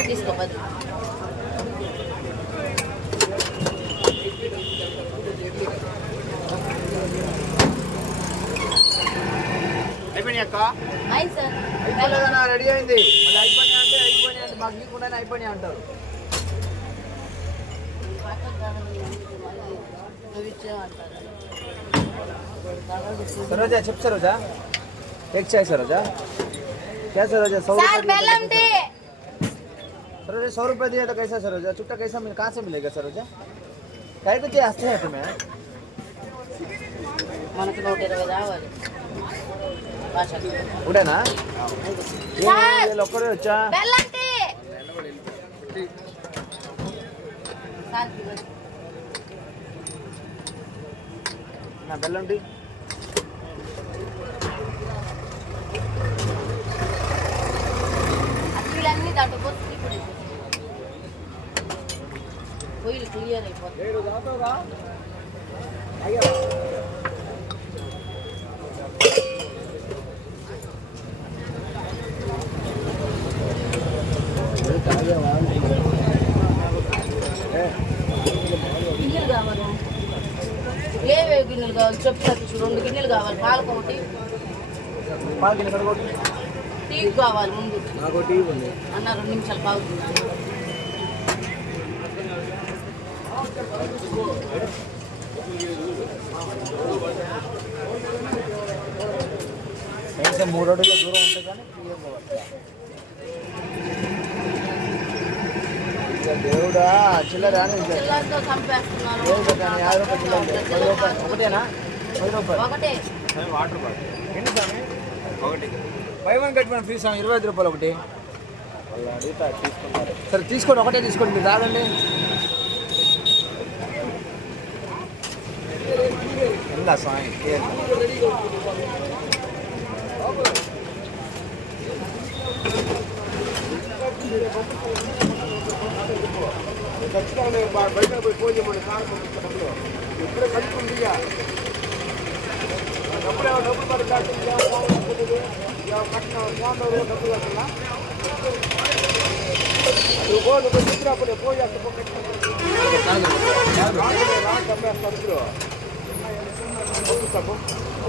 తీసుకో పది అయిపోయినాయి అక్క? అయింది సార్ అయిపోలేదన్నా రెడీ అయింది. మళ్ళీ అయిపోయినాయి అంటే అయిపోయినాయి అంటే మాకు ఇవ్వకుండానే అయిపోయినాయి అంటారు. పక్కకు కావాలి, మళ్ళీ నువ్వు ఇచ్చేవంటారు సరోజా చెప్పు సరోజా एक चाय सरोजा क्या सरोजा सौ సార్ रुपये బెల్లం టీ सरोजा सौ रुपये दिया तो कैसा सरोजा चुट्टा कैसा मिल कहाँ से मिलेगा सरोजा काय को चाहिए हंसते हैं तुम्हें మనకు నూట ఇరవై రావాలి భాష उड़ेना సార్ ये लोकल వచ్చా ఇప్పుడు. పొయ్యిలు క్లియర్ అయిపోతుంది గిన్నెలు కావాలి ఏవే గిన్నెలు కావాలి చెప్పు సతీష్ రెండు గిన్నెలు కావాలి. పాలకు ఒకటి. పాలు టీ కావాలి ముందు. అన్న రెండు నిమిషాలు కావుతుంది కనీసం మూడు అడుగుల దూరం ఉంటే కానీ దేవుడా చిల్లర అని యాభై రూపాయలు ఒకటేనా? ఒకటే. Water bottle. ఎన్ని స్వామి? ఒకటి. Buy one get one free స్వామి ఇరవై ఐదు రూపాయలు ఒకటి. సరే తీసుకోండి ఒకటే తీసుకోండి మీరు తాగండి ఉందా స్వామి? ఏం? ఖచ్చితంగా బయట పోయి ఫోన్ చేయమని కారు ఇప్పుడే కలుపుకుంది ఇక. డబ్బులు ఏమో డబ్బులు మరి కట్టింది, కట్టిన ఫోన్ డబ్బులు కట్టినా నువ్వు నువ్వు చెప్పినప్పుడు ఫోన్ చేస్తే.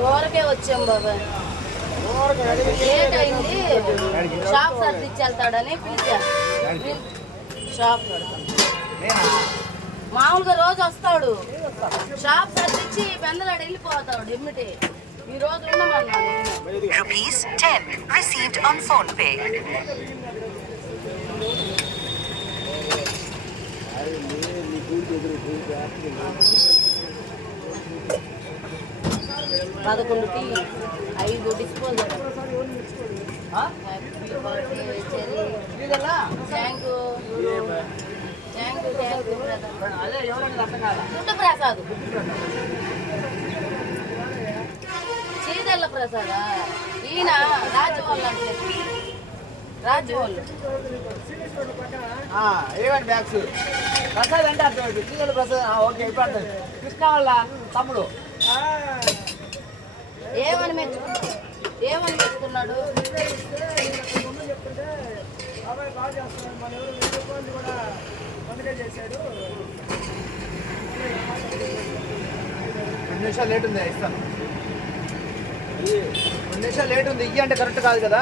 ఊరకే వచ్చాం అడిగి- లేట్ అయింది షాప్ సర్దిచ్చి వెళ్తాడని పిలిచా షాప్? మామూలుగా రోజు వస్తాడు షాప్ సర్దిచ్చి పెందలాడు వెళ్ళిపోతాడు ఎమ్మిటి ఈ రోజు ఉండమన్నాను Rupees 10 received on phone pay. పదకొండు టీ ఐదు డిస్పోజల్ ఆ? హ్యాపీ బర్త్డే చెరీ ఇదెలా? ప్రసాద్? ఈయన రాజవోళ్ళు అంటే రాజవోళ్ళు ఆ, ఏమండి బ్యాగ్స్. ప్రసాద్ అంటే అర్థం అవుతుంది చీజల ప్రసాద్. ఓకే ఇప్పుడు అర్థం. కృష్ణ వాళ్ళ తమ్ముడు. ఏమని మెచ్చు ఏమని మెచ్చుకున్నాడు? రెండు నిమిషాలు లేట్ ఉంది ఇస్తాను. రెండు నిమిషాలు లేట్ ఉంది. ఇయ్యి అంటే కరెక్ట్ కాదు కదా?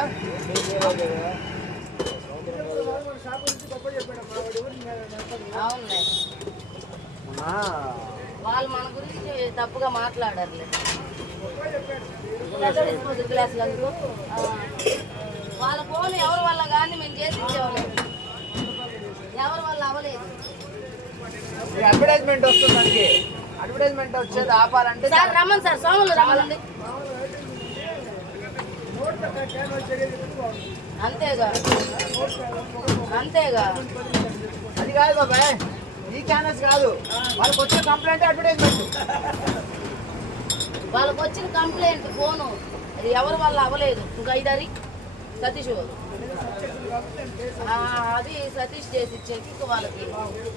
వాళ్ళు మన గురించి తప్పుగా ఆ. వాళ్ళ ఫోన్ ఎవరి వల్ల కానీ మేము చేసి ఇచ్చేవాళ్ళం ఎవరి వల్ల అవ్వలేదు? అడ్వర్టైజ్మెంట్ వస్తుంది మనకి. అడ్వర్టైజ్మెంట్ వచ్చేది ఆపాలంటే సార్ రమ్మని సార్ సోములు రమ్మనండి. అంతేగా. అంతేగా. అది కాదు బాబాయ్ ఈ ఛానల్స్ కాదు. వాళ్ళకి వచ్చిన కంప్లైంట్ అడ్వర్టైజ్మెంట్ వాళ్ళకి వచ్చిన కంప్లైంట్ ఫోను అది ఎవరి వల్ల అవ్వలేదు? ఇంకా ఐదారి సతీష్. అది సతీష్ చేసి ఇచ్చేకి ఇంక వాళ్ళకి.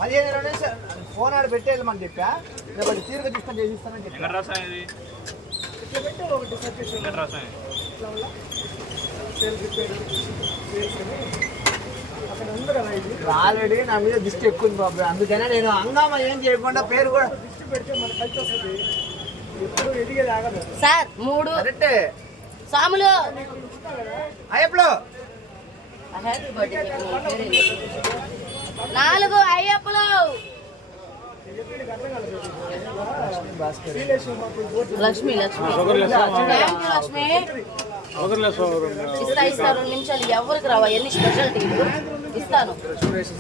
పదిహేను ఇరవై నిమిషాలు ఫోన్ ఆడ పెట్టి వెళ్ళమని చెప్పా. ఒకటి తీరుగా తీసుకొని ఆల్రెడీ నా మీద దృష్టి ఎక్కువ ఉంది బాబు. అందుకనే నేను హంగామా ఏం చేయకుండా పేరు కూడా సార్ మూడు కరెక్టే. సాములు. అయ్యప్పుడు నాలుగు అయ్యప్పలు. లక్ష్మి లక్ష్మి. ఇస్తా ఇస్తా రెండు నిమిషాలు. ఎవరికి రావా? ఎన్ని స్పెషాలిటీలు ఇస్తాను.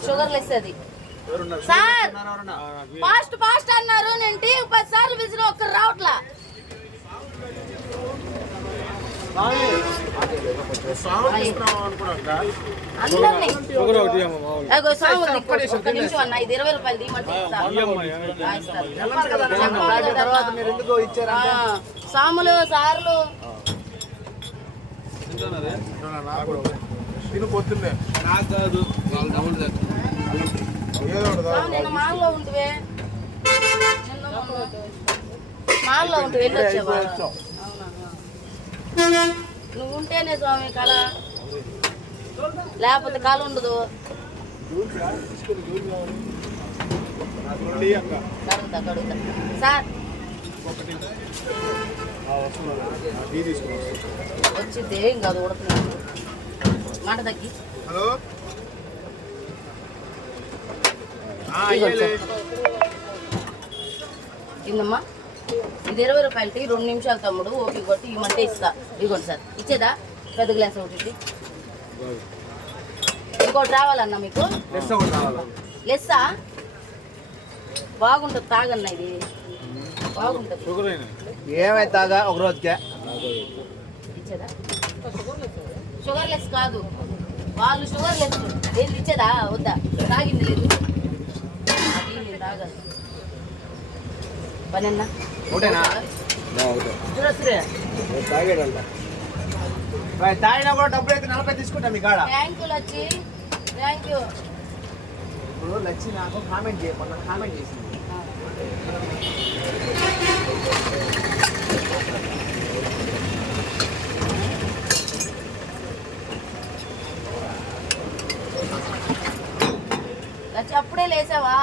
షుగర్ లెస్ అది సార్ ఫాస్ట్ ఫాస్ట్ అన్నారు. నేను టీ పది సార్లు విజిల్ ఒక్కరు రావట్లా. ఇది ఇరవై రూపాయలు తీయమంటే సాములు సార్లు తిను పొద్దున్నే నాకు కాదు ఏదో మాల్లో ఉంటివే మాల్లో ఉంటే వెళ్ళొచ్చావా అవునా? నువ్వు ఉంటేనే స్వామి కళ. లేకపోతే కళ ఉండదు. సార్. వచ్చింది ఏం కాదు ఉడుకున్నాను మాట తగ్గి. హలో. ఇందమ్మా. ఇది ఇరవై రూపాయలు టీ రెండు నిమిషాలు తమ్ముడు ఓపి కొట్టి ఇవ్వమంటే ఇస్తా. ఇదిగోండి సార్. ఇచ్చేదా? పెద్ద గ్లాస్ ఒకటి ఇంకోటి రావాలన్నా మీకు? లెస్సా బాగుంటుంది తాగన్న ఇది. బాగుంటుంది. ఏమైతే తాగా ఒక రోజుకే? ఇచ్చేదా? షుగర్ లెస్ కాదు. వాళ్ళు షుగర్ లెస్ ఏంది ఇచ్చేదా? వద్దా? తాగింది లేదు. అది నేను తాగను. పని అన్నా ఒకటేనా? తాగినా కూడా డబ్బులు అయితే నలభై తీసుకుంటా మీ కాడ. Thank you Lachchi. Thank you ఇప్పుడు లచ్చి నాకు కామెంట్ చేయకుండా కామెంట్ చేసింది. లచ్చి అప్పుడే లేసావా?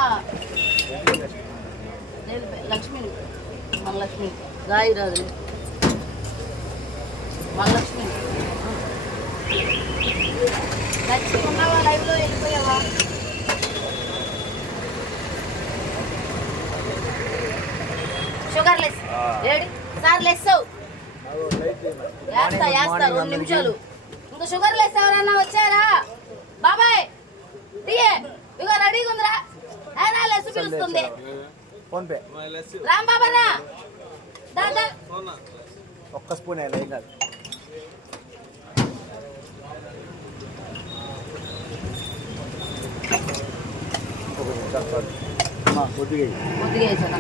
లేదు, లక్ష్మి. మన లక్ష్మి గాయి రాదు మన లక్ష్మి లక్ష్మి ఉన్నావా లైవ్లో వెళ్ళిపోయావా షుగర్ లెస్ ఏడి సార్ లెస్ వేస్తా వేస్తా రెండు నిమిషాలు. ఇంకా షుగర్ లెస్ ఎవరన్నా వచ్చారా? బాబాయ్ టీయే ఇగో రెడీగా ఉందిరా లెస్ పిలుస్తుంది. ఫోన్ పే ఒక్క స్పూన్ ఏం కాదు. కొద్దిగా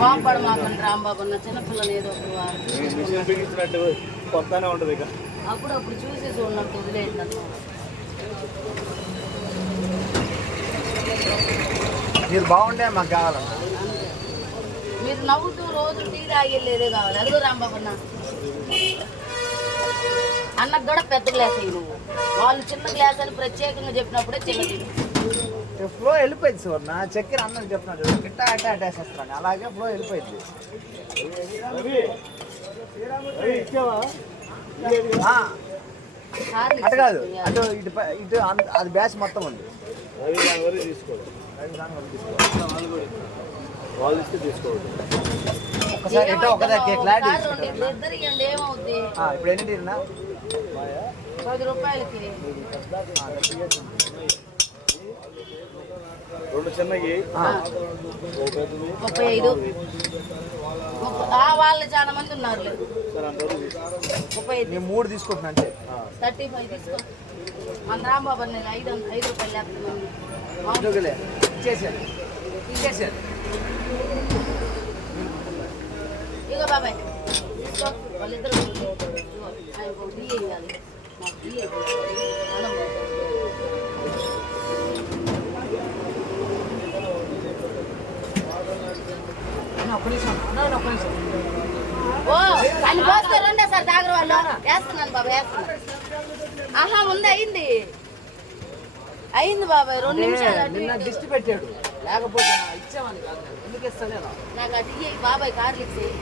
బాగుపడు మాకండి రాంబాబు అన్న చిన్నపిల్లని ఏదో ఒకరు వారు కొత్తనే ఉంటుంది ఇక. అప్పుడప్పుడు చూసి చూడనట్టు వదిలేయండి మీరు బాగుంటే మాకు అంతే మీరు నవ్వుతూ రోజు టీ తాగేలేదే కావాలి. అదిగో రాంబాబు అన్న అన్నకు కూడా పెద్ద గ్లాస్ అయ్యి నువ్వు. వాళ్ళు చిన్న గ్లాస్ అని ప్రత్యేకంగా చెప్పినప్పుడే చిన్నది ఫ్లో వెళ్ళిపోయింది సువర్ణ. చక్కెర అన్నది చెప్తున్నాడు చూడు. గిట్ట అట్ట అట్టేసేస్తాను అలాగే ఫ్లో వెళ్ళిపోయింది. అటు కాదు. అటు ఇటు ఇటు అది బ్యాచ్ మొత్తం ఉంది. అవి వాళ్ళు ఇస్తే తీసుకోవద్దు ఒకసారి ఇప్పుడు ఎన్ని పది రూపాయలకి. రెండు పెద్దది ముప్పై ఐదు. వాళ్ళు చాలా మంది ఉన్నారు ముప్పై ఐదు. మూడు తీసుకుంటున్నా అంతే. థర్టీ ఫైవ్ తీసుకో. మన రాంబాబు నేను ఐదు ఐదు రూపాయలు లేకపోతే ఎందుకులే ఇచ్చేసాను ఇచ్చేసాను ఇగో బాబాయ్ వాళ్ళిద్దరు ఆయనకు టీ ఇవ్వాలి మాకు ఇయ్యేది. మనం అన్న ఒక్క నిమిషం. అన్న ఒక్క నిమిషం. ఓ అని పోస్తే రెండే సార్ తాగరు వాళ్ళు. వేస్తున్నాను బాబా వేస్తున్నాను. ఆహా ఉంది అయింది. అయింది బాబాయ్ రెండు నిమిషాలు నిన్న. దిష్టి పెట్టాడు లేకపోతే నా ఇచ్చేవాడిని కాదు. ఎందుకు ఇస్తలేదా నాకు ఇయ్యి, బాబాయ్ కార్లు ఇచ్చేయి